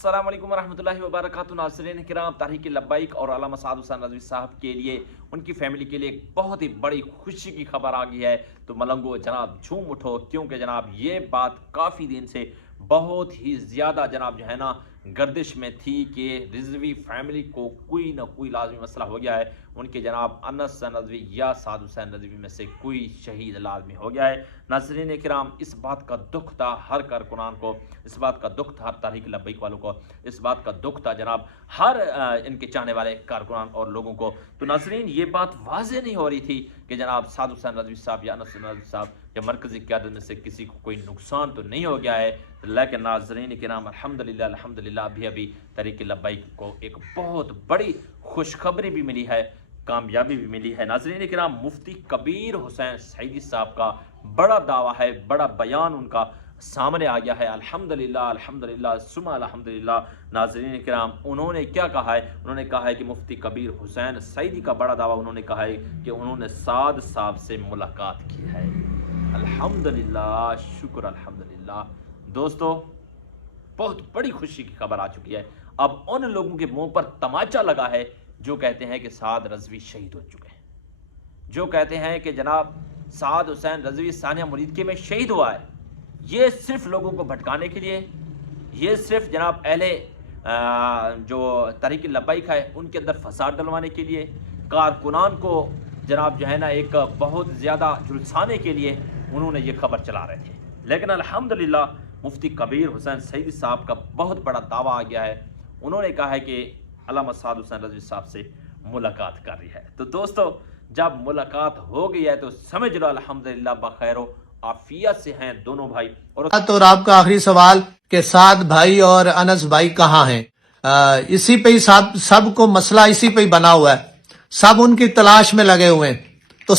अस्सलाम वालेकुम रहमतुल्लाहि व बरकातुहू। नाज़रीन किराम, तहरीक लब्बैक और अल्लामा साद हुसैन रज़वी साहब के लिए, उनकी फैमिली के लिए एक बहुत ही बड़ी खुशी की खबर आ गई है। तो मलंगो जनाब झूम उठो, क्योंकि जनाब ये बात काफ़ी दिन से बहुत ही ज़्यादा जनाब जो है ना गर्दिश में थी कि रिजवी फैमिली को कोई ना कोई लाजमी मसला हो गया है। उनके जनाब अनस रज़वी या साद हुसैन रज़वी में से कोई शहीद लाजमी हो गया है। नाज़रीन किराम, इस बात का दुख था हर कारकुनान को, इस बात का दुख था हर तहरीक लब्बैक वालों को, इस बात का दुख था जनाब हर इनके चाहने वाले कारकुनान और लोगों को। तो नाज़रीन, ये बात वाज़ेह नहीं हो रही थी कि जनाब साद हुसैन रज़वी साहब या अनस रज़वी साहब या मरकज़ी क़यादत में से किसी को कोई नुकसान तो नहीं हो गया है। लेकिन नाज़रीन किराम, अल्हम्दुलिल्लाह अल्हम्दुलिल्लाह अभी तहरीक लब्बैक को एक बहुत बड़ी खुशखबरी भी मिली है, कामयाबी भी मिली है। नाज़रीन किराम, मुफ्ती कबीर हुसैन सईदी साहब का बड़ा दावा है, बड़ा बयान उनका सामने आ गया है। अल्हम्दुलिल्लाह अल्हम्दुलिल्लाह सुम्मा अल्हम्दुलिल्लाह। नाज़रीन किराम, उन्होंने क्या कहा है? उन्होंने कहा है कि मुफ्ती कबीर हुसैन सईदी का बड़ा दावा, उन्होंने कहा है कि उन्होंने साद साहब से मुलाकात की है। अल्हम्दुलिल्लाह, शुक्र अल्हम्दुलिल्लाह। दोस्तों, बहुत बड़ी खुशी की खबर आ चुकी है। अब उन लोगों के मुंह पर तमाचा लगा है जो कहते हैं कि साद रज़वी शहीद हो चुके हैं, जो कहते हैं कि जनाब साद हुसैन रज़वी सानिया मुरीदकी में शहीद हुआ है। ये सिर्फ लोगों को भटकाने के लिए, ये सिर्फ जनाब अहले जो तहरीक लब्बैक है उनके अंदर फसाद डलवाने के लिए, कारकुनान को जनाब जो है ना एक बहुत ज़्यादा झुलसाने के लिए उन्होंने ये खबर चला रहे थे। लेकिन अल्हम्दुलिल्लाह मुफ्ती कबीर हुसैन सईदी साहब का बहुत बड़ा दावा आ गया है। उन्होंने कहा है कि अल्लामा साद हुसैन रज़वी साहब से मुलाकात कर रही है। तो दोस्तों, जब मुलाकात हो गई है तो समझ लो अल्हम्दुलिल्लाह बखैर आफियत से हैं दोनों भाई। और आपका आखिरी सवाल कि साद भाई और अनस भाई कहाँ हैं? इसी पे ही सब को मसला इसी पे ही बना हुआ है, सब उनकी तलाश में लगे हुए हैं। तो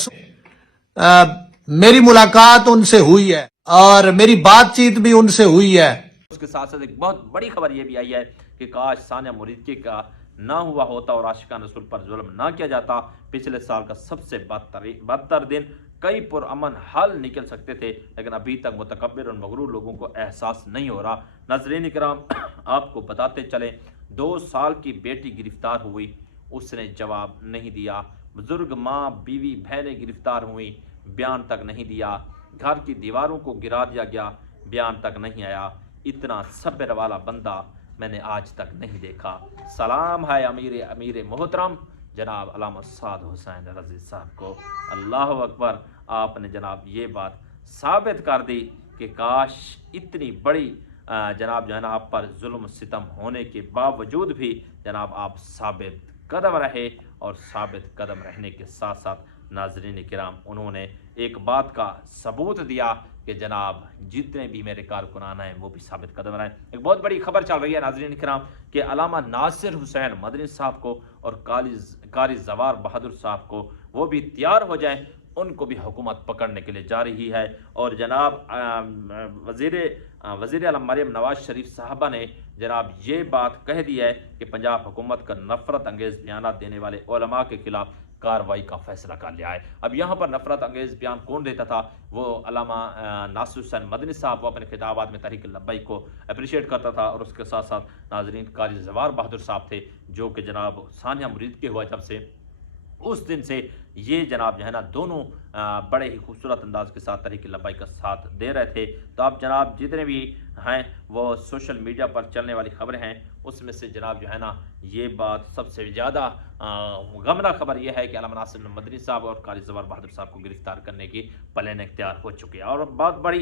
मेरी मुलाकात उनसे हुई है और मेरी बातचीत भी उनसे हुई है। उसके साथ साथ एक बहुत बड़ी खबर यह भी आई है कि काश सानिया मुरीदकी का ना हुआ होता और आशिकान रसूल पर जुल्म ना किया जाता। पिछले साल का सबसे बदतर दिन, कई पुरअमन हल निकल सकते थे, लेकिन अभी तक मुतकब्बिर और मगरूर लोगों को एहसास नहीं हो रहा। नाज़रीन किराम, आपको बताते चलें, 2 साल की बेटी गिरफ्तार हुई, उसने जवाब नहीं दिया। बुजुर्ग माँ बीवी बहनें गिरफ्तार हुई, बयान तक नहीं दिया। घर की दीवारों को गिरा दिया गया, बयान तक नहीं आया। इतना सब्र वाला बंदा मैंने आज तक नहीं देखा। सलाम है अमीर मोहतरम जनाब अल्लामा साद हुसैन रज़वी साहब को। अल्लाह अकबर, आपने जनाब ये बात साबित कर दी कि काश इतनी बड़ी जनाब जो है ना आप पर जुल्म सितम होने के बावजूद भी जनाब आप साबित कदम रहे, और साबित कदम रहने के साथ साथ नाज़रीन किराम उन्होंने एक बात का सबूत दिया कि जनाब जितने भी मेरे कारकुनान हैं वो भी साबित कदम रहे। एक बहुत बड़ी खबर चल रही है नाज़रीन किराम कि अल्लामा नासिर हुसैन मदनी साहब को और कारी जवार बहादुर साहब को वो भी तैयार हो जाएं, उनको भी हुकूमत पकड़ने के लिए जा रही है। और जनाब वज़ीर आला मरियम नवाज शरीफ साहबा ने जनाब ये बात कह दी है कि पंजाब हुकूमत का नफरत अंगेज़ बयान देने वाले उलमा के खिलाफ कार्रवाई का फैसला कर लिया है। अब यहाँ पर नफरत अंगेज़ बयान कौन देता था? वो अल्लामा नासिर हुसैन मदनी साहब, वो अपने खिताबात में तहरीक लब्बैक को अप्रिशिएट करता था। और उसके साथ साथ नाज़रीन कारी जवार बहादुर साहब थे, जो कि जनाब सानिया मुरीदकी हुआ जब से, उस दिन से ये जनाब जो है ना दोनों बड़े ही खूबसूरत अंदाज के साथ तहरीक लब्बैक का साथ दे रहे थे। तो आप जनाब जितने भी हैं वो सोशल मीडिया पर चलने वाली खबरें हैं, उसमें से जनाब जो है ना ये बात सबसे ज़्यादा गमरा खबर यह है कि अल्लामा नासिर मदनी साहब और कारी जवार बहादुर साहब को गिरफ्तार करने की प्लान तैयार हो चुकी है। और बहुत बड़ी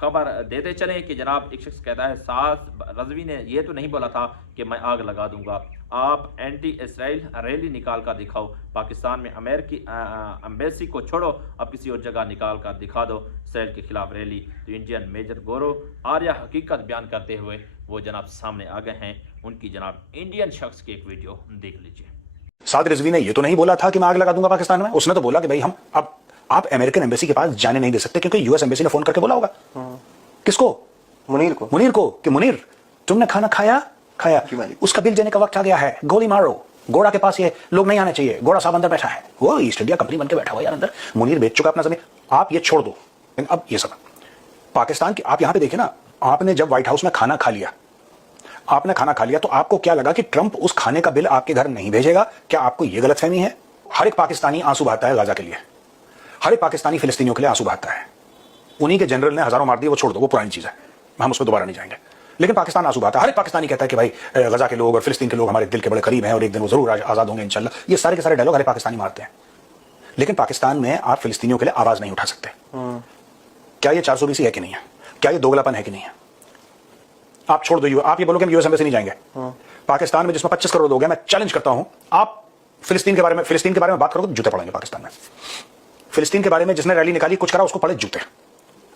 खबर देते चले कि जनाब एक शख्स कहता है साद रज़वी ने ये तो नहीं बोला था कि मैं आग लगा दूंगा, आप एंटी इसराइल रैली निकाल कर दिखाओ, पाकिस्तान में अमेरिकी एम्बेसी को छोड़ो, अब किसी और जगह निकाल कर दिखा दो इसराइल के खिलाफ रैली। तो इंडियन मेजर गौरव आर्या हकीकत बयान करते हुए वो जनाब सामने आ गए हैं। उनकी जनाब इंडियन शख्स की एक वीडियो देख लीजिए। साद रिजवी ने ये तो नहीं बोला था कि मैं आग लगा दूंगा पाकिस्तान में, उसने तो बोला कि भाई हम अब आप अमेरिकन एम्बेसी के पास जाने नहीं दे सकते, क्योंकि यूएस एम्बेसी ने फोन करके बोला होगा। किसको? मुनीर को कि मुनीर तुमने खाना खाया उसका बिल देने का वक्त आ गया है, गोली मारो, गोरा के पास ये लोग नहीं आने चाहिए, गोरा साहब अंदर बैठा है, वो ईस्ट इंडिया कंपनी बनकर बैठा हुआ यार अंदर, मुनीर बेच चुका अपना जमीन, आप ये छोड़ दो। अब ये सब पाकिस्तान की आप यहां पे देखिए ना, आपने जब व्हाइट हाउस में खाना खा लिया, آپ نے کھانا کھا لیا تو آپ کو کیا لگا کہ ٹرمپ اس کھانے کا بل آپ کے گھر نہیں بھیجے گا؟ کیا آپ کو یہ غلط فہمی ہے؟ ہر ایک پاکستانی آنسو بہاتا ہے غزہ کے لیے، ہر ایک پاکستانی فلسطینیوں کے لیے آنسو بہاتا ہے. انہی کے جنرل نے ہزاروں مار دیے، وہ چھوڑ دو، وہ پرانی چیز ہے، ہم اس پہ دوبارہ نہیں جائیں گے. لیکن پاکستان آنسو بہاتا ہے. ہر ایک پاکستانی کہتا ہے کہ بھائی غزہ کے لوگ اور فلسطین کے لوگ ہمارے دل کے بڑے قریب ہیں اور ایک دن وہ ضرور آزاد ہوں گے انشاءاللہ. یہ سارے کے سارے ڈائلاگ ہر ایک پاکستانی مارتے ہیں. لیکن پاکستان میں آپ فلسطینیوں کے لیے آواز نہیں اٹھا سکتے. کیا یہ 420 ہے کہ نہیں ہے؟ کیا یہ دوگلا پن ہے کہ نہیں ہے؟ آپ چھوڑ دو، آپ یہ بولو کہ ہم یو ایس ایمبیسی نہیں جائیں گے. پاکستان میں جس میں 25 کروڑ لوگ ہیں، میں چیلنج کرتا ہوں، آپ فلسطین کے بارے میں بات کرو تو جوتے پڑیں گے پاکستان میں. فلسطین کے بارے میں جس نے ریلی نکالی کچھ کرا، اس کو پڑے جوتے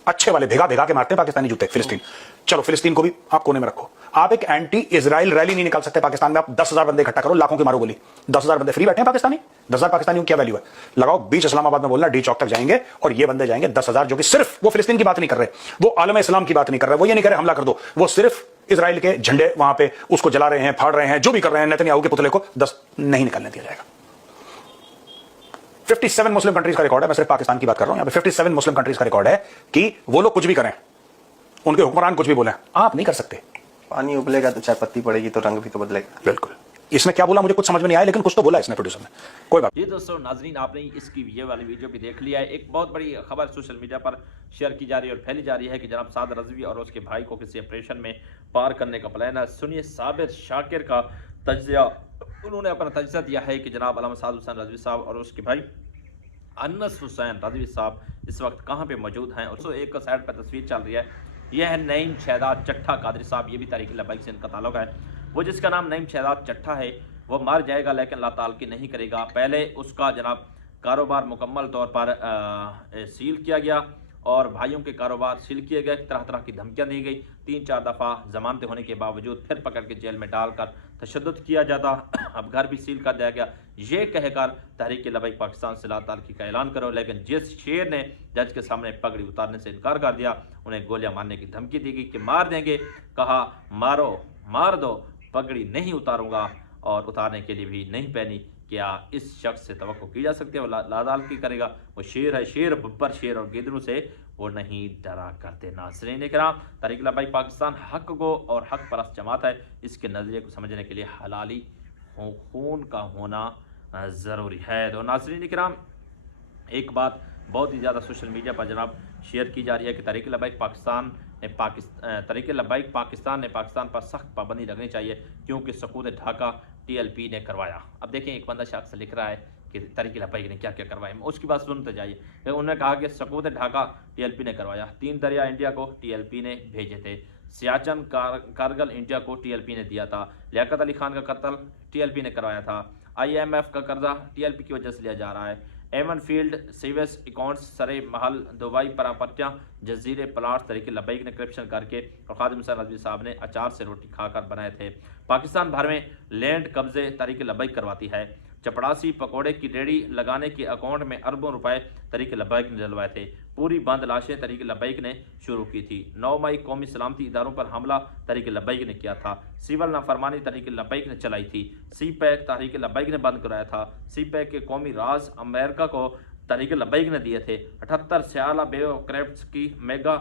اچھے والے، بھگا کے مارتے ہیں پاکستانی جوتے فلسطین. چلو فلسطین کو بھی آپ کونے میں رکھو. آپ ایک اینٹی اسرائیل ریلی نہیں نکال سکتے پاکستان میں. آپ 10,000 بندے اکٹھا کرو، لاکھوں کی مارو گولی. 10,000 بندے فری بیٹھے ہیں پاکستانی. 10,000 پاکستانیوں کی کیا ویلیو ہے؟ لگاؤ بیچ اسلام آباد میں بولنا ڈی چوک تک جائیں گے اور یہ بندے جائیں گے 10,000، جو کہ صرف وہ فلسطین کی بات نہیں کر رہے، وہ عالم اسلام کی بات نہیں کر رہے، وہ یہ نہیں کر رہے حملہ کر دو، وہ صرف اسرائیل کے جھنڈے وہاں پہ اس کو جلا رہے ہیں، پھاڑ رہے ہیں، جو بھی کر رہے ہیں. نیتنیاہو کے پتلے کو 10 نہیں نکلنے دیا جائے گا. 57 مسلم کنٹریز کا ریکارڈ ہے، میں صرف پاکستان کی بات کر رہا ہوں. یہاں پہ 57 مسلم کنٹریز کا ریکارڈ ہے کہ وہ لوگ کچھ بھی کریں، ان کے حکمران کچھ بھی بولیں، آپ نہیں کر سکتے. پانی ابلے گا تو چائے پتی پڑے گی تو رنگ بھی تو بدلے گا. بالکل. اس نے کیا بولا مجھے کچھ سمجھ میں نہیں آیا، لیکن کچھ تو بولا اس نے پروڈیوسر نے. کوئی بات. جی دوستوں ناظرین، آپ نے اس کی یہ والی ویڈیو بھی دیکھ لیا ہے. ایک بہت بڑی خبر سوشل میڈیا پر شیئر کی جا رہی ہے اور پھیلی جا رہی ہے کہ جناب سعد رضوی اور اس کے بھائی کو کسی آپریشن میں پار کرنے کا پلان ہے. سنیے صابر شاکر کا تجزیہ. انہوں نے اپنا تجزیہ دیا ہے کہ جناب علامہ سعد حسین رضوی صاحب اور اس کے بھائی انس حسین رضوی صاحب اس وقت کہاں پہ موجود ہیں. اور ایک سائڈ پہ تصویر چل رہی ہے، یہ ہے نعیم شہزاد چٹھا قادری صاحب. یہ بھی تحریک لبیک سے ان کا تعلق ہے. وہ جس کا نام نعیم شہزاد چٹھا ہے وہ مر جائے گا لیکن اللہ تعالی کی نہیں کرے گا. پہلے اس کا جناب کاروبار مکمل طور پر سیل کیا گیا اور بھائیوں کے کاروبار سیل کیے گئے. طرح طرح کی دھمکیاں دی گئی. 3-4 دفعہ ضمانتیں ہونے کے باوجود پھر پکڑ کے جیل میں ڈال کر تشدد کیا جاتا. اب گھر بھی سیل کر دیا گیا. یہ کہہ کر تحریک لبیک پاکستان سے اللہ تعالی کا اعلان کرو. لیکن جس شیر نے جج کے سامنے پگڑی اتارنے سے انکار کر دیا، انہیں گولیاں مارنے کی دھمکی دی گئی کہ مار دیں گے. کہا مارو، مار دو، پگڑی نہیں اتاروں گا اور اتارنے کے لیے بھی نہیں پہنی. کیا اس شخص سے توقع کی جا سکتی ہے وہ لادال کی کرے گا؟ وہ شیر ہے، شیر ببر شیر اور گیدڑوں سے وہ نہیں ڈرا کرتے. ناظرین کرام، تحریک لبیک پاکستان حق گو اور حق پرست جماعت ہے. اس کے نظریے کو سمجھنے کے لیے حلالی خون کا ہونا ضروری ہے. تو ناظرین کرام، ایک بات بہت ہی زیادہ سوشل میڈیا پر جناب شیئر کی جا رہی ہے کہ تحریک لبیک پاکستان نے پاکستان پر سخت پابندی رکھنی چاہیے کیونکہ سقوط ڈھاکہ TLP نے کروایا. اب دیکھیں ایک بندہ شخص لکھ رہا ہے کہ تحریک لبیک نے کیا کیا کروایا، اس کی بات سنتے جائیے. انہوں نے کہا کہ سقوط ڈھاکہ TLP نے کروایا. 3 دریا انڈیا کو TLP نے بھیجے تھے. سیاچن کارگل انڈیا کو TLP نے دیا تھا. لیاقت علی خان کا قتل TLP نے کروایا تھا. IMF کا قرضہ TLP کی وجہ سے لیا جا رہا ہے. ایون فیلڈ سیویس اکاؤنٹس سرے محل دبئی پراپرٹیاں جزیرے پلاٹ تحریک لبیک نے کرپشن کر کے اور خادم حسین رضوی صاحب نے اچار سے روٹی کھا کر بنائے تھے. پاکستان بھر میں لینڈ قبضے تحریک لبیک کرواتی ہے. چپڑاسی پکوڑے کی ریڑھی لگانے کے اکاؤنٹ میں اربوں روپے تحریک لبیک نے ڈلوائے تھے. پوری بند لاشیں تحریک لبیک نے شروع کی تھی. 9 مئی قومی سلامتی اداروں پر حملہ تحریک لبیک نے کیا تھا. سول نافرمانی تحریک لبیک نے چلائی تھی. سی پیک تحریک لبیک نے بند کرایا تھا. سی پیک کے قومی راز امریکہ کو تحریک لبیک نے دیے تھے. 78 سیالہ بیوروکریٹس کی میگا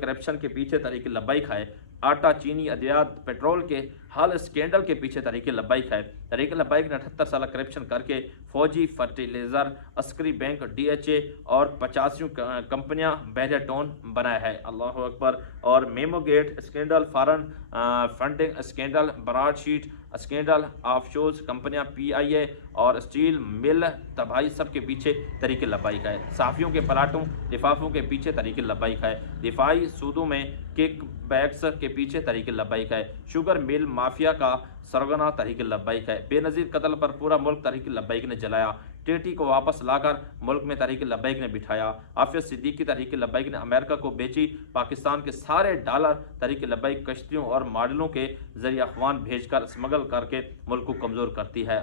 کرپشن کے پیچھے تحریک لبیک ہے. آٹا، چینی، ادویات، پیٹرول کے حال اسکینڈل کے پیچھے تحریک لبیک ہے. تحریک لبیک نے 78 سالہ کرپشن کر کے فوجی، فرٹیلائزر، عسکری بینک، DHA اور 85 کمپنیاں بحریہ ٹون بنایا ہے. اللہ اکبر. اور memo gate scandal, foreign funding scandal, broadsheet scandal, offshores کمپنیاں، PIA اور اسٹیل مل تباہی، سب کے پیچھے تحریک لبیک ہے. صحافیوں کے پلاٹوں لفافوں کے پیچھے تحریک لبیک ہے. دفاعی سودوں میں کک بیکس کے پیچھے تحریک لبیک ہے. شوگر مل مافیا کا سرغنہ تحریک لبیک ہے. بے نظیر قتل پر پورا ملک تحریک لبیک نے جلایا. ٹیٹی کو واپس لا کر ملک میں تحریک لبیک نے بٹھایا. عافیہ صدیقی تحریک لبیک نے امریکہ کو بیچی. پاکستان کے سارے ڈالر تحریک لبیک کشتیوں اور ماڈلوں کے ذریعہ افغان بھیج کر اسمگل کر کے ملک کو کمزور کرتی ہے.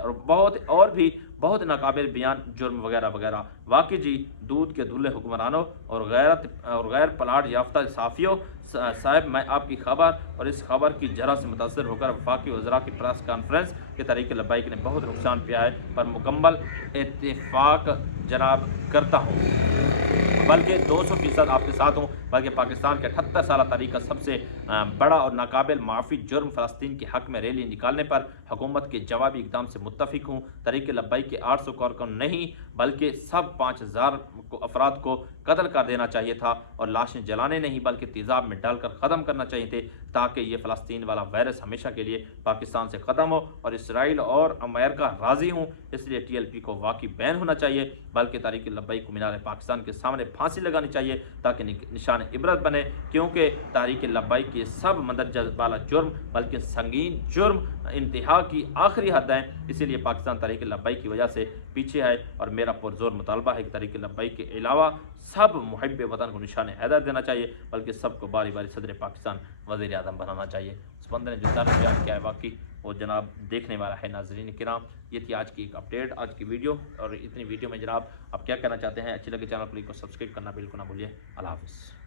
اور بھی بہت ناقابل بیان جرم وغیرہ وغیرہ. واقعی جی دودھ کے دھلے حکمرانوں اور غیر پلاٹ یافتہ صحافیوں صاحب، میں آپ کی خبر اور اس خبر کی جرح سے متاثر ہو کر وفاقی وزراء کی پریس کانفرنس کے تحریک لبیک نے بہت نقصان پیا ہے پر مکمل اتفاق جناب کرتا ہوں. बल्कि 200% आपके साथ हूँ, बल्कि पाकिस्तान के 78 साल तारीख का सबसे बड़ा और नाकाबिल माफ़ी जुर्म फ़लस्तीन के हक़ में रैली निकालने पर हुकूमत के जवाबी इक़दाम से मुत्तफ़िक हूँ। तहरीक लब्बैक के 800 कारकुन नहीं बल्कि सब 5000 अफराद को कत्ल कर देना चाहिए था और लाशें जलाने नहीं बल्कि तेज़ाब में डालकर ख़त्म करना चाहिए थे, ताकि ये फ़लस्तीन वाला वायरस हमेशा के लिए पाकिस्तान से ख़त्म हो। और इसराइल और अमेरिका राज़ी हूँ, इसलिए TLP को वाकई बैन होना चाहिए, बल्कि तहरीक लब्बैक को मीनार पाकिस्तान के सामने फांसी लगानी चाहिए ताकि निशान इबरत बने, क्योंकि तहरीक लब्बैक की सब मंदरजा वाला जुर्म बल्कि संगीन जुर्म इंतहा की आखिरी हद है। इसीलिए पाकिस्तान तहरीक लब्बैक की वजह से पीछे है और मेरा पुरजोर मुतालबा है कि तहरीक लब्बैक के अलावा सब मुहिब वतन को निशान हैदर देना चाहिए, बल्कि सबको बारी बारी सदर पाकिस्तान वज़ीर आज़म बनाना चाहिए। उस बंदे ने जो दर्ज बयान किया है वाकई वो जनाब देखने वाला है। नाज़रीन किराम, ये थी आज की एक अपडेट, आज की वीडियो। और इतनी वीडियो में जनाब आप क्या कहना चाहते हैं, अच्छी लगे चैनल को सब्सक्राइब करना बिल्कुल ना भूलिए। अल्लाह हाफ़िज़।